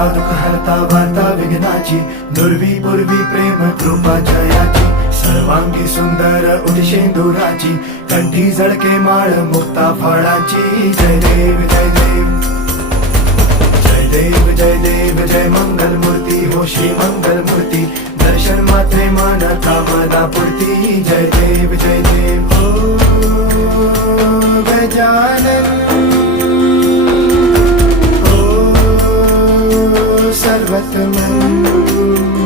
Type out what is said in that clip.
हरता दुःख हरता वार्ता विघ्नाची, दुर्वी पूर्वी प्रेम कृपा जयाची, सर्वांगी सुंदर उदिशेंदुराची, कंठी झळके माळ मुक्ता फळाची. जय देव जय देव जय देव जय देव जय मंगल मूर्ती हो श्री मंगल मूर्ती, दर्शन मात्रे मन कामना पूर्ती. जय देव जय देव हो गजानन हो सर्वतमन.